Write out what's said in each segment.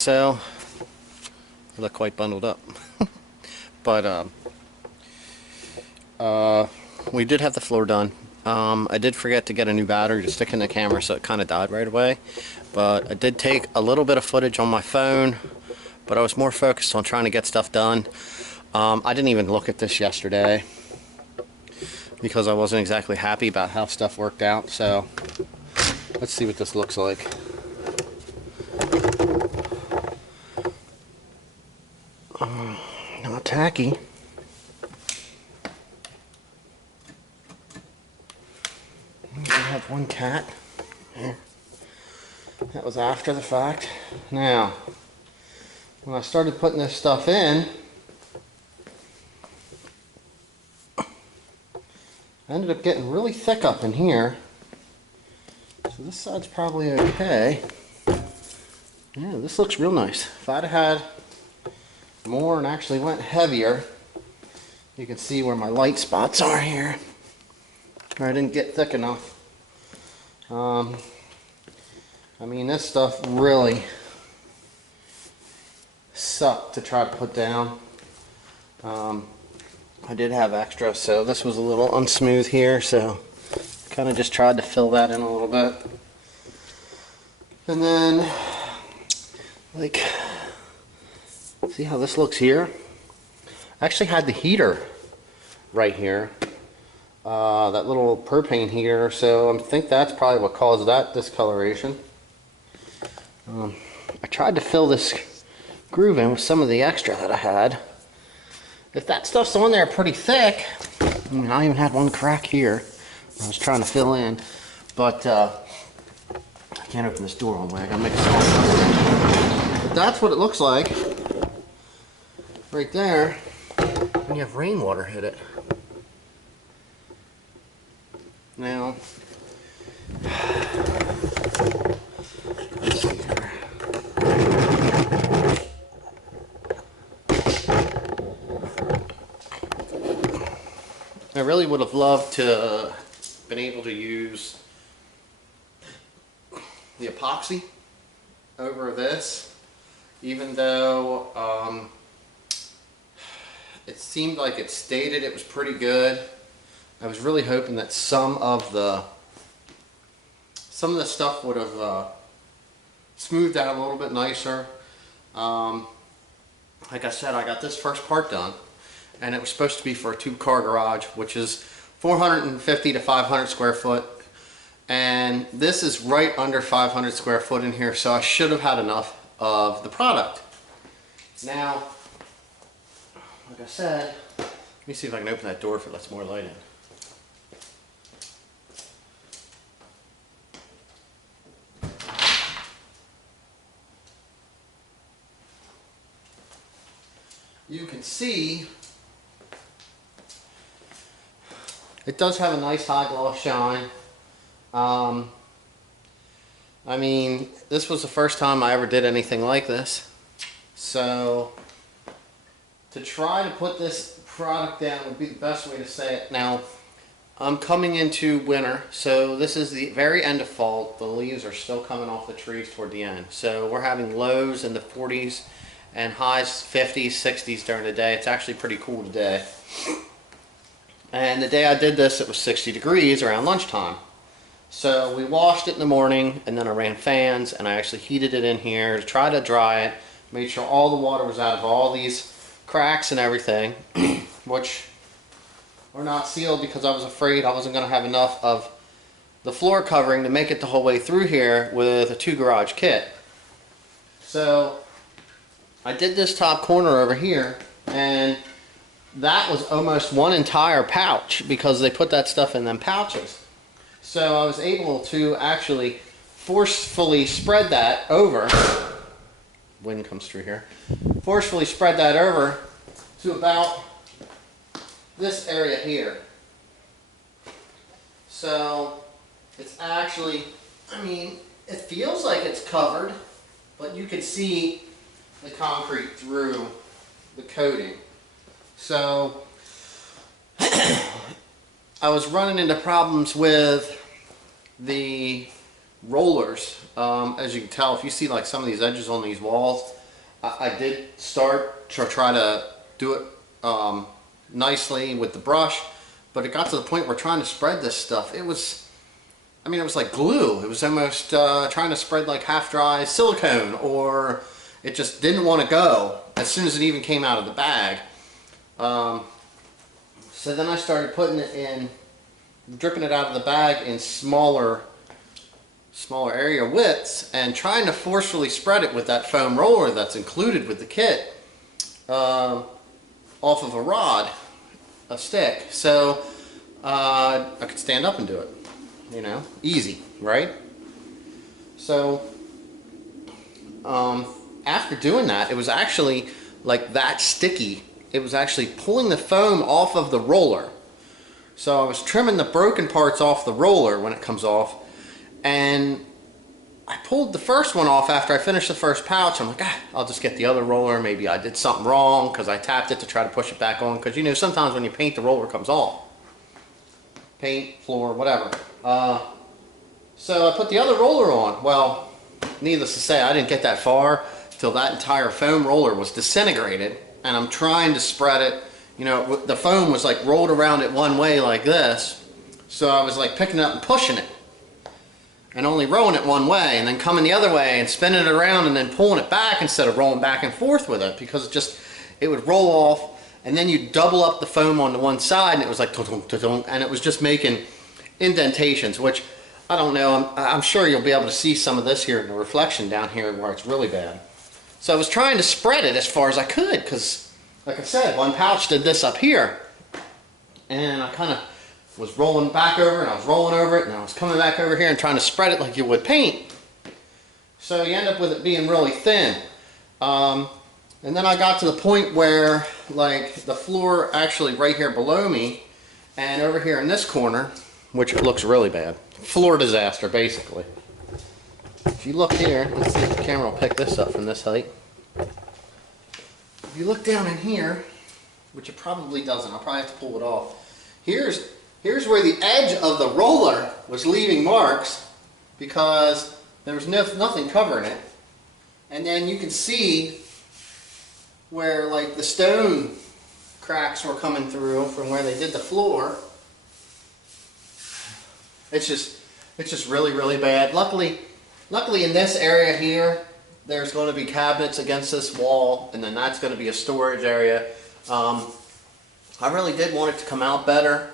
So I look quite bundled up. But we did have the floor done. I did forget to get a new battery to stick in the camera, so it kind of died right away. But I did take a little bit of footage on my phone, but I was more focused on trying to get stuff done. I didn't even look at this yesterday because I wasn't exactly happy about how stuff worked out. So let's see what this looks like. Not tacky. We have one cat. There. That was after the fact. Now, when I started putting this stuff in, I ended up getting really thick up in here. So this side's probably okay. Yeah, this looks real nice. If I'd had more and actually went heavier, you can see where my light spots are here. I didn't get thick enough. I mean, this stuff really sucked to try to put down. I did have extra, so this was a little unsmooth here, so kind of just tried to fill that in a little bit. And then, like, see how this looks here? I actually had the heater right here, that little propane heater, so I think that's probably what caused that discoloration. I tried to fill this groove in with some of the extra that I had. If that stuff's on there pretty thick, I mean, I even had one crack here I was trying to fill in, but I can't open this door all the way. I gotta make a sound. But that's what it looks like right there when you have rainwater hit it. Now, let's see here. I really would have loved to been able to use the epoxy over this, even though it seemed like it stated it was pretty good. I was really hoping that some of the stuff would have smoothed out a little bit nicer. Like I said, I got this first part done, and it was supposed to be for a 2-car garage, which is 450 to 500 square foot, and this is right under 500 square foot in here, so I should have had enough of the product. Now, like I said, let me see if I can open that door if it lets more light in. You can see it does have a nice high gloss shine. I mean, this was the first time I ever did anything like this, so to try to put this product down would be the best way to say it. Now, I'm coming into winter, so this is the very end of fall. The leaves are still coming off the trees toward the end, so we're having lows in the 40s and highs 50s, 60s during the day. It's actually pretty cool today. And the day I did this, it was 60 degrees around lunchtime. So we washed it in the morning, and then I ran fans, and I actually heated it in here to try to dry it, made sure all the water was out of all these cracks and everything, which were not sealed because I was afraid I wasn't going to have enough of the floor covering to make it the whole way through here with a 2-garage kit. So I did this top corner over here, and that was almost one entire pouch because they put that stuff in them pouches. So I was able to actually forcefully spread that over. Wind comes through here. Forcefully spread that over to about this area here. So it's actually, I mean, it feels like it's covered, but you can see the concrete through the coating. So I was running into problems with the rollers. As you can tell, if you see like some of these edges on these walls, I did start to try to do it nicely with the brush, but it got to the point where trying to spread this stuff, it was, I mean, it was like glue. It was almost trying to spread like half-dry silicone, or it just didn't want to go as soon as it even came out of the bag. So then I started putting it in, dripping it out of the bag in smaller area widths, and trying to forcefully spread it with that foam roller that's included with the kit off of a rod, a stick, so I could stand up and do it, you know, easy, right? So after doing that, it was actually like that sticky. It was actually pulling the foam off of the roller. So I was trimming the broken parts off the roller when it comes off, and I pulled the first one off after I finished the first pouch. I'm like, I'll just get the other roller. Maybe I did something wrong because I tapped it to try to push it back on, because you know sometimes when you paint, the roller comes off. Paint, floor, whatever. So I put the other roller on. Well, needless to say, I didn't get that far till that entire foam roller was disintegrated, and I'm trying to spread it. You know, the foam was like rolled around it one way like this, so I was like picking it up and pushing it, and only rolling it one way, and then coming the other way and spinning it around and then pulling it back instead of rolling back and forth with it, because it would roll off, and then you double up the foam on the one side, and it was like and it was just making indentations, which I don't know, I'm sure you'll be able to see some of this here in the reflection down here where it's really bad. So I was trying to spread it as far as I could, because like I said, one pouch did this up here, and I kind of was rolling back over, and I was rolling over it, and I was coming back over here and trying to spread it like you would paint. So you end up with it being really thin. And then I got to the point where like the floor actually right here below me and over here in this corner, which looks really bad. Floor disaster, basically. If you look here, let's see if the camera will pick this up from this height. If you look down in here, which it probably doesn't, I'll probably have to pull it off. Here's where the edge of the roller was leaving marks, because there was nothing covering it. And then you can see where like the stone cracks were coming through from where they did the floor. It's just really, really bad. Luckily in this area here, there's going to be cabinets against this wall, and then that's going to be a storage area. I really did want it to come out better,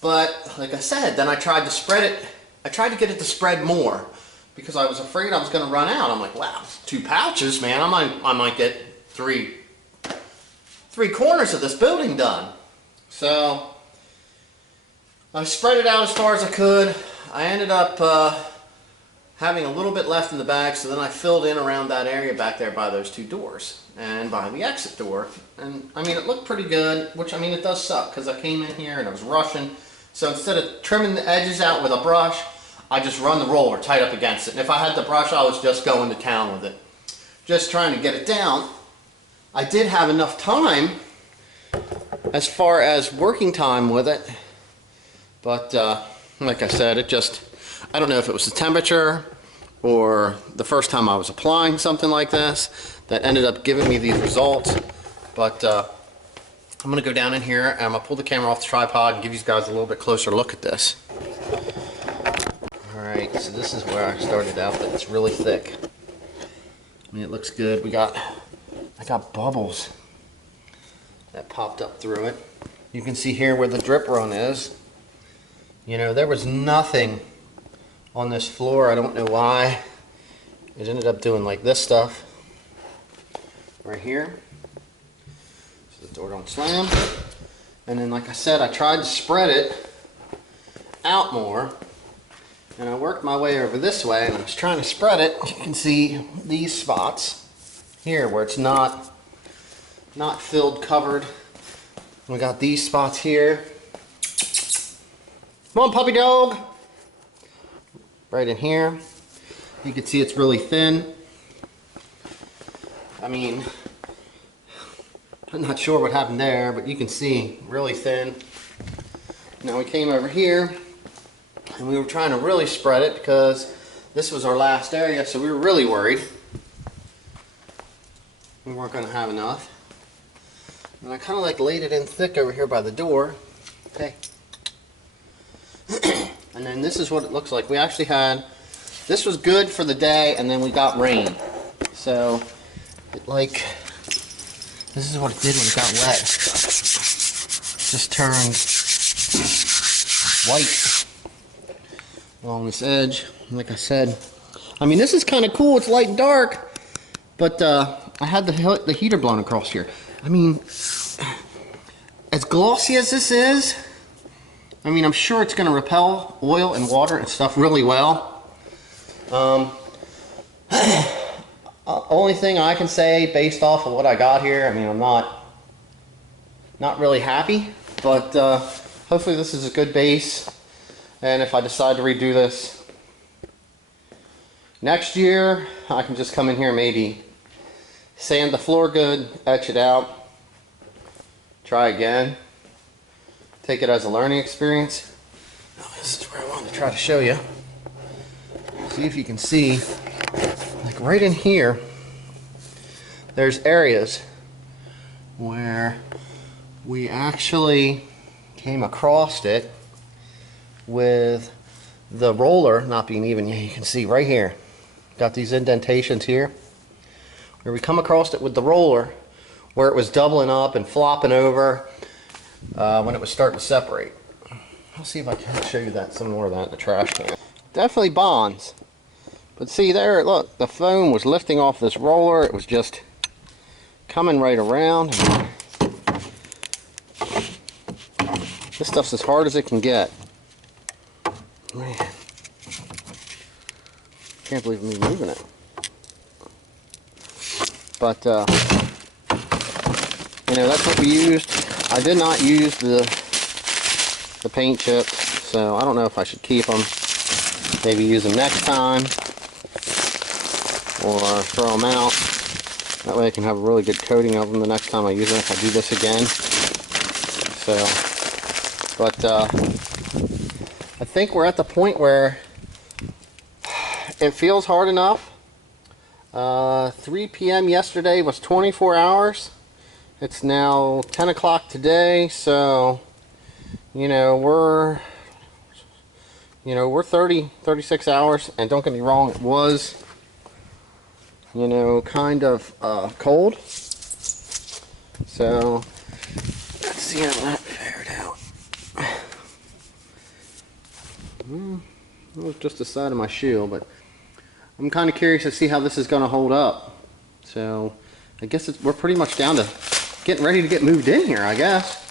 but like I said, then I tried to spread it. I tried to get it to spread more because I was afraid I was going to run out. I'm like, wow, 2 pouches, man. I might get three corners of this building done. So I spread it out as far as I could. I ended up having a little bit left in the bag, so then I filled in around that area back there by those 2 doors and by the exit door. And I mean, it looked pretty good, which I mean, it does suck because I came in here and I was rushing. So instead of trimming the edges out with a brush, I just run the roller tight up against it. And if I had the brush, I was just going to town with it, just trying to get it down. I did have enough time as far as working time with it, but like I said, I don't know if it was the temperature or the first time I was applying something like this that ended up giving me these results, but I'm going to go down in here and I'm going to pull the camera off the tripod and give you guys a little bit closer look at this. Alright, so this is where I started out, but it's really thick. I mean, it looks good. I got bubbles that popped up through it. You can see here where the drip run is. You know, there was nothing on this floor. I don't know why. It ended up doing like this stuff right here. So the door don't slam. And then, like I said, I tried to spread it out more. And I worked my way over this way, and I was trying to spread it. You can see these spots here where it's not filled, covered. We got these spots here. Come on, puppy dog. Right in here. You can see it's really thin. I mean, I'm not sure what happened there, but you can see really thin. Now we came over here. And we were trying to really spread it because this was our last area, so we were really worried we weren't going to have enough. And I kind of like laid it in thick over here by the door. Okay. And then this is what it looks like. We actually had, this was good for the day, and then we got rain. So, this is what it did when it got wet. It just turned white along this edge. Like I said, I mean, this is kind of cool. It's light and dark, but I had the heater blown across here. I mean, as glossy as this is, I mean, I'm sure it's going to repel oil and water and stuff really well. Only thing I can say based off of what I got here, I mean, I'm not really happy, but hopefully this is a good base. And if I decide to redo this next year, I can just come in here and maybe sand the floor good, etch it out, try again, take it as a learning experience. Now, this is where I wanted to try to show you. See if you can see, like right in here, there's areas where we actually came across it with the roller not being even. You can see right here, got these indentations here where we come across it with the roller where it was doubling up and flopping over when it was starting to separate. I'll see if I can show you that, some more of that in the trash can. Definitely bonds, but see there, look, the foam was lifting off this roller. It was just coming right around. This stuff's as hard as it can get. Man, can't believe I'm even moving it. But you know, that's what we used. I did not use the paint chips, so I don't know if I should keep them. Maybe use them next time, or throw them out. That way I can have a really good coating of them the next time I use them if I do this again. So, but I think we're at the point where it feels hard enough. 3 p.m. yesterday was 24 hours. It's now 10 o'clock today, so you know, we're 36 hours, and don't get me wrong, it was, you know, kind of cold. So let's see how that fared out. It was just the side of my shoe, but I'm kind of curious to see how this is going to hold up. So I guess we're pretty much down to getting ready to get moved in here, I guess.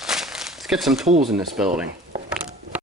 Let's get some tools in this building.